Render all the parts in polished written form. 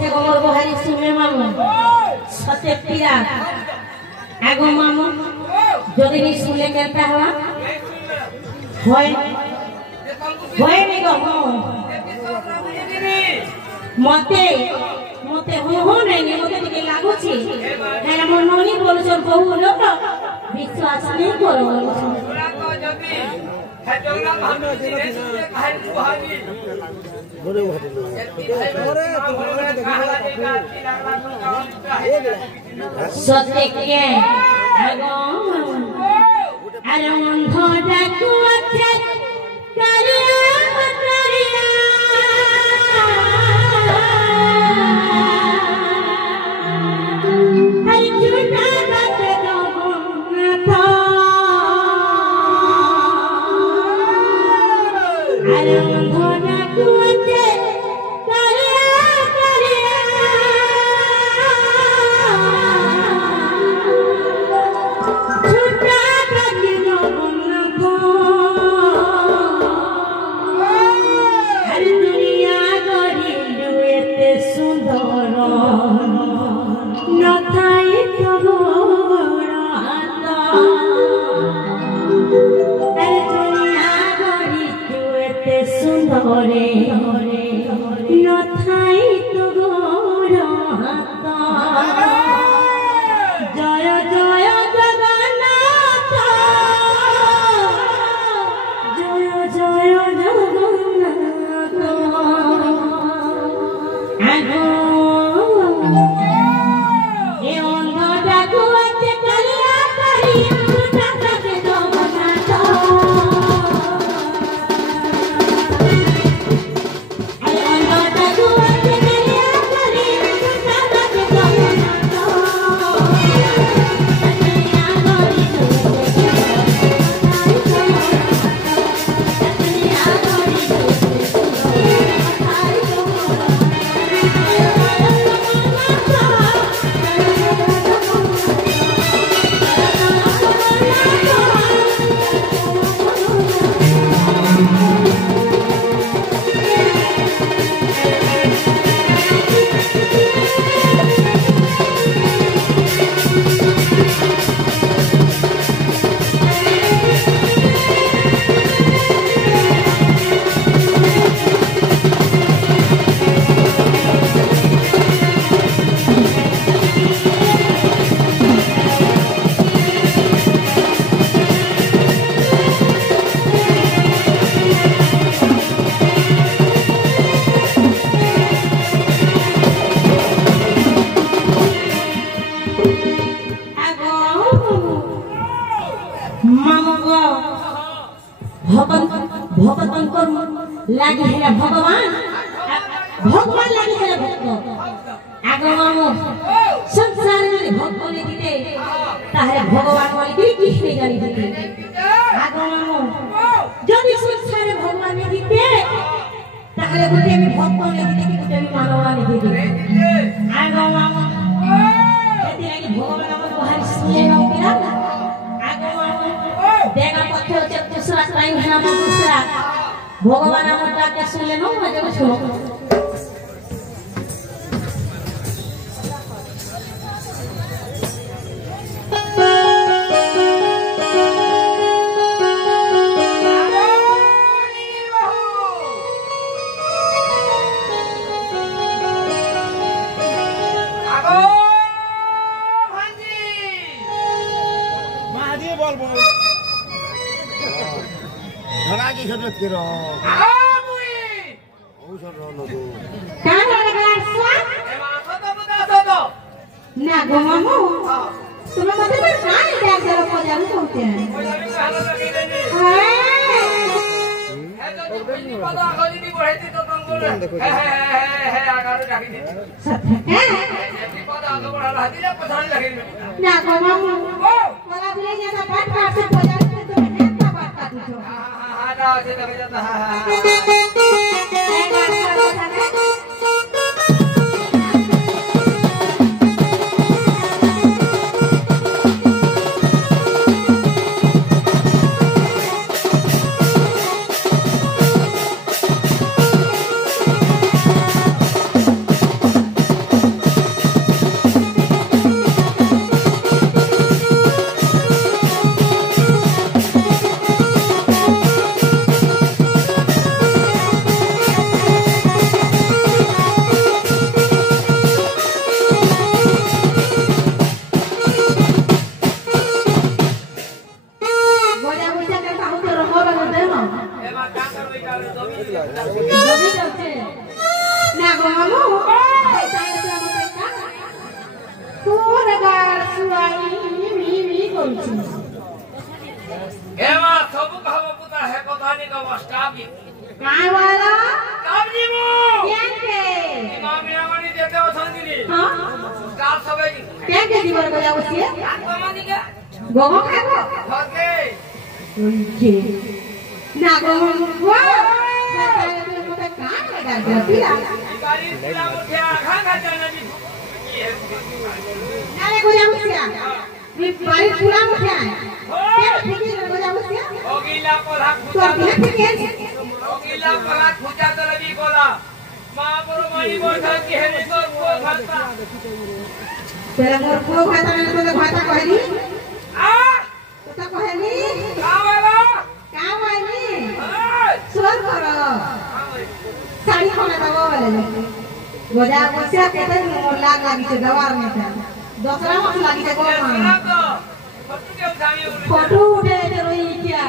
साथे गोबर बहारी सुने मामू सत्य पिया आगो मामू যদি নি শুনে কেনটা হওয়া হয় হয় নি গো মতে মতে হো নাই মতে টিকে লাগুছি হ্যাঁ মন ননি বলছন বহু লোক বিশ্বাস নেই করো সত্যকে আগম আর অন্ধটা কুয়াছে কারিয়া কারিয়া হই ঝুটা বাতে দমনাথ আর অন্ধটা কুয়াছে लागी है भगवान भगवान लागी है भक्त आगो मामू संसार में भगवान ने दिते ताहरे भगवान वाली की किसने जानी दिते आगो मामू जदि संसार में भगवान ने दिते ताहरे गुटे में भगवान ने दिते गुटे में मानव ने दिते आगो मामू यदि लागी भगवान हमर बाहर सुने न उतरा आगो मामू देगा पक्ष होचे दूसरा टाइम है हम दूसरा भगवान আমার ডাকে শুনলে না মাঝে মাঝে শুনো ना गो मामू तुम्हें मत पर काहे डाक जरा पजारू कहते हैं पता खोजी भी बढ़ती तो तुम बोले है आगारो डाकी दी है पता आगे बढ़ा रहती जब पछाड़ी लगी ना गो मामू वाला बोले जैसा बात काट से पजारू तो है का बात काट दो हां ना से लग जाता है गोजा मुझे के कहू तो रहो बगल दे ना एमा का करबे का दबी जाछे ना गो मामू चाहे तो मत का तोर गार सुआई मी कोछि एमा सब कहब पुता है कथानी का स्टाफ काय वाला काबजी मो केन के इमाम यामनी देते अछंदिनी हां स्टाफ सबे केन के जीवन गोजा उसिए आत्मानी के गोगो खागो ओके ओके ना गो वाह मत कान लगा दे पिला गाड़ी पूरा मुठिया खा खा जाना जी नाले गोजा उसिया नी बारी पूरा मुठिया के ठिकी गोजा उसिया ओगिला पला तो बिना ठिके ओगिला पला खुजा दलबी कोला मां बरो माई बोठा की हेनी तो को भाता तेरा मोर पुरो भाता ने तो भाता कहली आ तो कहली कावला कावानी हाय सुन करो साड़ी कोना दबो वाले गोजा उसिया केते मोर लाग लागी छे दवार में था दूसरा मत लागी छे गोमा सुना तो फोटो के उठाई फोटो उठे ते रोई क्या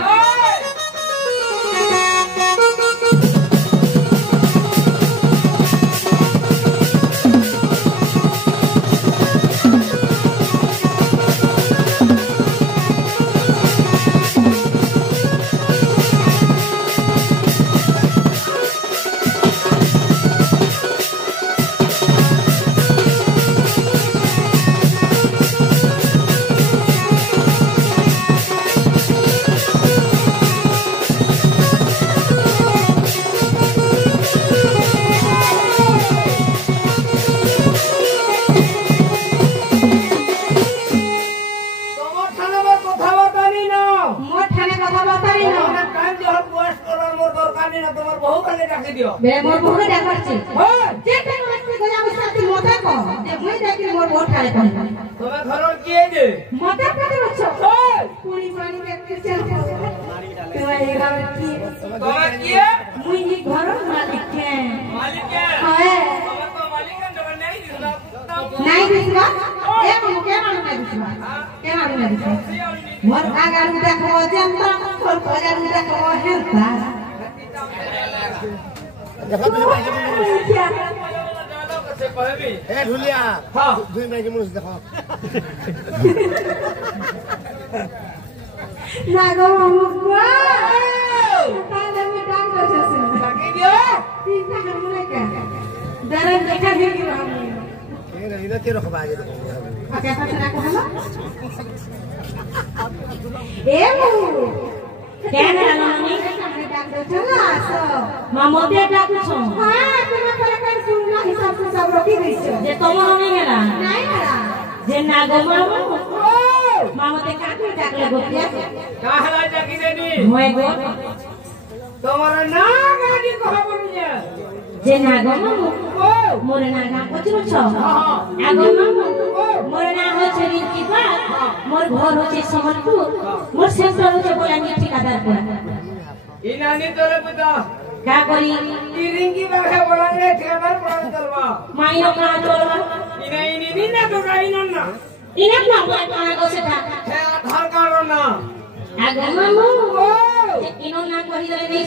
बे मोर बहु डाकर छी जे के मत गोजा उसाती मोता को जे मुई देखि मोर बहुत ठाले कहन तोमे घर किए जे मोता कते बच्चो पूरी पानी के किसे तोय एगा की तोमे किए मुई ई घर मालिक के हाय तोमे तो मालिक के डबल नहीं दिसला नहीं दिसवा ए मु के मालूम नहीं दिसवा के मालूम नहीं दिसवा मोर आगा देखो जनता मोर आगा देखो हेता ए ढुलिया हां दुई माइक मुस देखो नागो मुगवा ताले में डाल दो जैसे ताकि दियो तीन का हमने का दरन देखा भी कि हम ए नहीं ना तेरे खबा आगे देखो आके पता कहला ए मु केन रानी हमने डाल दो चला सो मामोते डाकु छो हां तुम पर कर सुनला हिसाब से सब रोकी दिसो जे तमो नहीं गेला नहीं गेला जे नागो मामो मामोते काके डाकले गोपिया काहला जाकी देनी मोय गो तुम्हारा ना गाड़ी को बोलुया जे नागो मामो मोर नागा पचरो छ आगो मामो मोर ना हो छ रिंकी बा मोर घर हो छ समलपुर मोर सेंटर हो छ बोलानी ठेकेदार पड़ा इनानी तोरे पता का करी ई रिंकी बाहे बोलाने ठेकेदार पड़ा चलवा माइनो कहां चलवा इनी ना तो गाड़ी ना इने ना मोर कहां गो से था आधार कार्ड ना आगो मामो इनो ना कहि दले नहीं